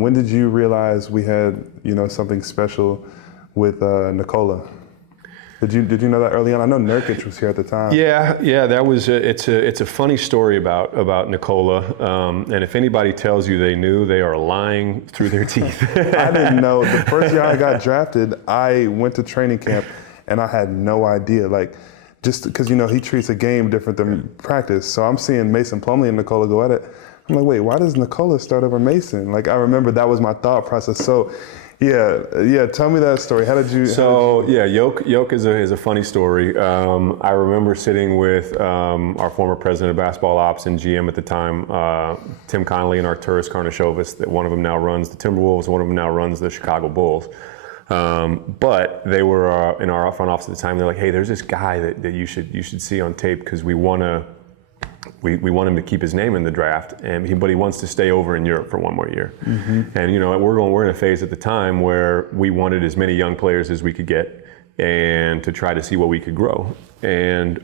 When did you realize we had, something special with Nikola? Did you know that early on? I know Nurkic was here at the time. Yeah. That was it's a funny story about Nikola. And if anybody tells you they knew, they are lying through their teeth. I didn't know. The first year I got drafted, I went to training camp, and I had no idea. Like, just because he treats a game different than practice. So I'm seeing Mason Plumlee and Nikola go at it. I'm like, wait, why does Nikola start over Mason? Like, I remember that was my thought process. So. Yeah. Tell me that story. Yoke is a funny story. I remember sitting with our former president of basketball ops and GM at the time, Tim Connolly and Arturas Karnisovas. That one of them now runs the Timberwolves, one of them now runs the Chicago Bulls. But they were in our front office at the time. They're like, hey, there's this guy that you should see on tape because we want him to keep his name in the draft, but he wants to stay over in Europe for one more year. Mm-hmm. And we're in a phase at the time where we wanted as many young players as we could get, and to try to see what we could grow. And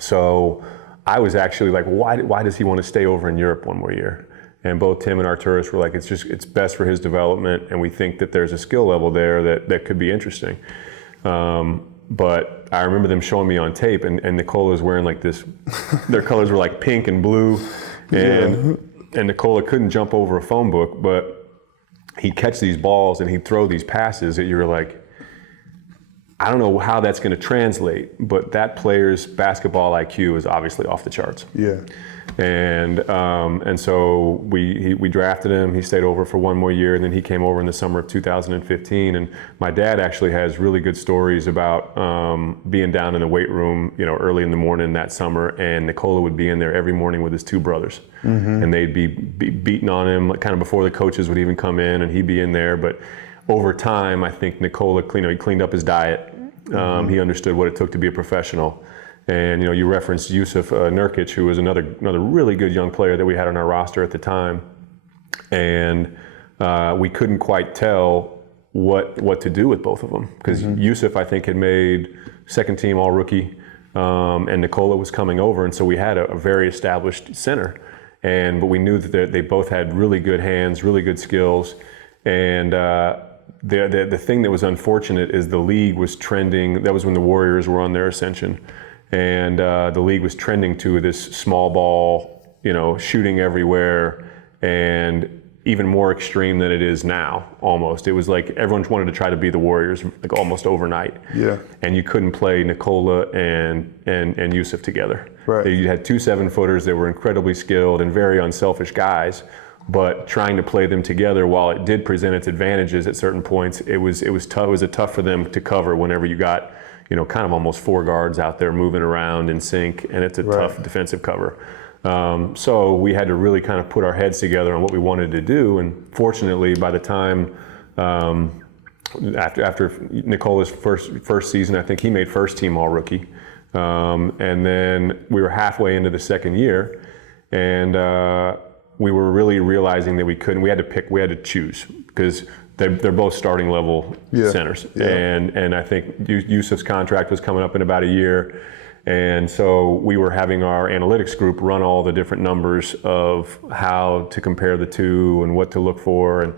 so I was actually like, why does he want to stay over in Europe one more year? And both Tim and Arturas were like, it's best for his development, and we think that there's a skill level there that could be interesting. But I remember them showing me on tape, and Nikola was wearing like this, their colors were like pink and blue, and Nikola couldn't jump over a phone book, but he'd catch these balls and he'd throw these passes that you were like, I don't know how that's going to translate, but that player's basketball IQ is obviously off the charts. Yeah. And so we drafted him. He stayed over for one more year, and then he came over in the summer of 2015. And my dad actually has really good stories about being down in the weight room, early in the morning that summer, and Nikola would be in there every morning with his two brothers, mm-hmm. and they'd be beating on him kind of before the coaches would even come in, and he'd be in there. But over time, I think Nikola cleaned up his diet. Mm-hmm. He understood what it took to be a professional. And you referenced Yusuf Nurkic, who was another really good young player that we had on our roster at the time, and we couldn't quite tell what to do with both of them because mm-hmm. Yusuf, I think, had made second team All Rookie, and Nikola was coming over, and so we had a very established center, but we knew that they both had really good hands, really good skills, and the thing that was unfortunate is the league was trending. That was when the Warriors were on their ascension. And the league was trending to this small ball, shooting everywhere, and even more extreme than it is now, almost. It was like everyone wanted to try to be the Warriors, like almost overnight. Yeah. And you couldn't play Nikola and Yusuf together. Right. You had two 7-footers that were incredibly skilled and very unselfish guys, but trying to play them together, while it did present its advantages at certain points, it was tough. It was tough for them to cover whenever you got kind of almost four guards out there moving around in sync, and it's a tough defensive cover. So we had to really kind of put our heads together on what we wanted to do, and fortunately, by the time after Nikola's first season, I think he made first team All Rookie, and then we were halfway into the second year, and we were really realizing that we had to pick, we had to choose, because they're both starting level centers. Yeah. And I think Yusuf's contract was coming up in about a year. And so we were having our analytics group run all the different numbers of how to compare the two and what to look for. And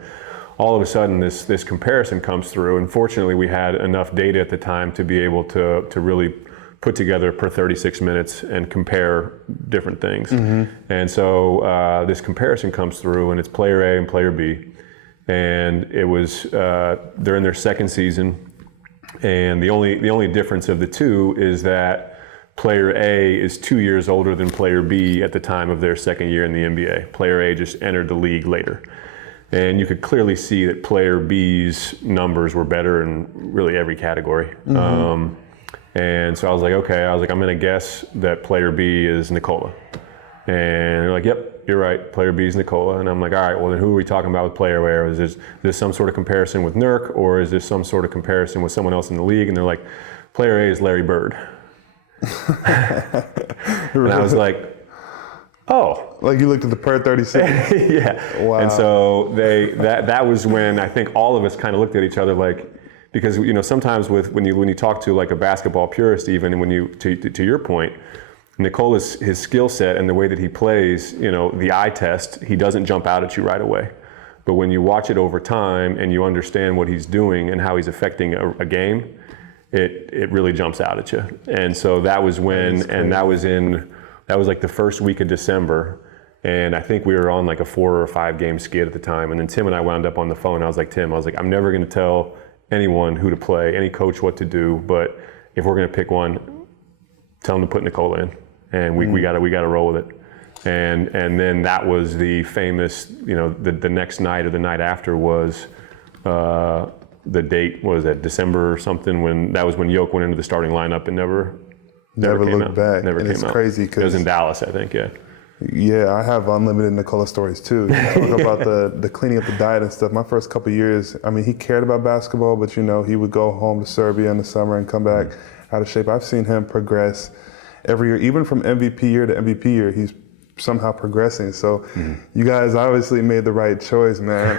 all of a sudden this comparison comes through. And fortunately, we had enough data at the time to be able to really put together per 36 minutes and compare different things. Mm-hmm. And so this comparison comes through, and it's player A and player B. And it was they're in their second season, and the only difference of the two is that player A is 2 years older than player B at the time of their second year in the NBA. Player A just entered the league later, and you could clearly see that player B's numbers were better in really every category. Mm-hmm. And so I was like, I'm going to guess that player B is Nikola. And they're like, yep, you're right, player B is Nikola. And I'm like, all right, well then who are we talking about with player A? Is this some sort of comparison with Nurk, or is this some sort of comparison with someone else in the league? And they're like, player A is Larry Bird. And I was like, oh. Like you looked at the per 36? Yeah. Wow. And so that was when I think all of us kind of looked at each other like, because sometimes when you talk to like a basketball purist even, and when you to your point, his skill set and the way that he plays, the eye test, he doesn't jump out at you right away. But when you watch it over time and you understand what he's doing and how he's affecting a game, it really jumps out at you. And so that was when, and that was like the first week of December. And I think we were on like a 4 or 5 game skid at the time. And then Tim and I wound up on the phone. I was like, Tim, I'm never going to tell anyone who to play, any coach what to do. But if we're going to pick one, tell them to put Nikola in. And we got to roll with it. And then that was the famous, the next night or the night after was the date, what was that, December or something, that was when Yoke went into the starting lineup and never came looked out. back. Never and came it's out. crazy It was in Dallas, I think, yeah. Yeah, I have unlimited Nikola stories too. Talk about the cleaning up the diet and stuff. My first couple of years, I mean, he cared about basketball, but he would go home to Serbia in the summer and come back out of shape. I've seen him progress every year, even from MVP year to MVP year. He's somehow progressing. So you guys obviously made the right choice, man.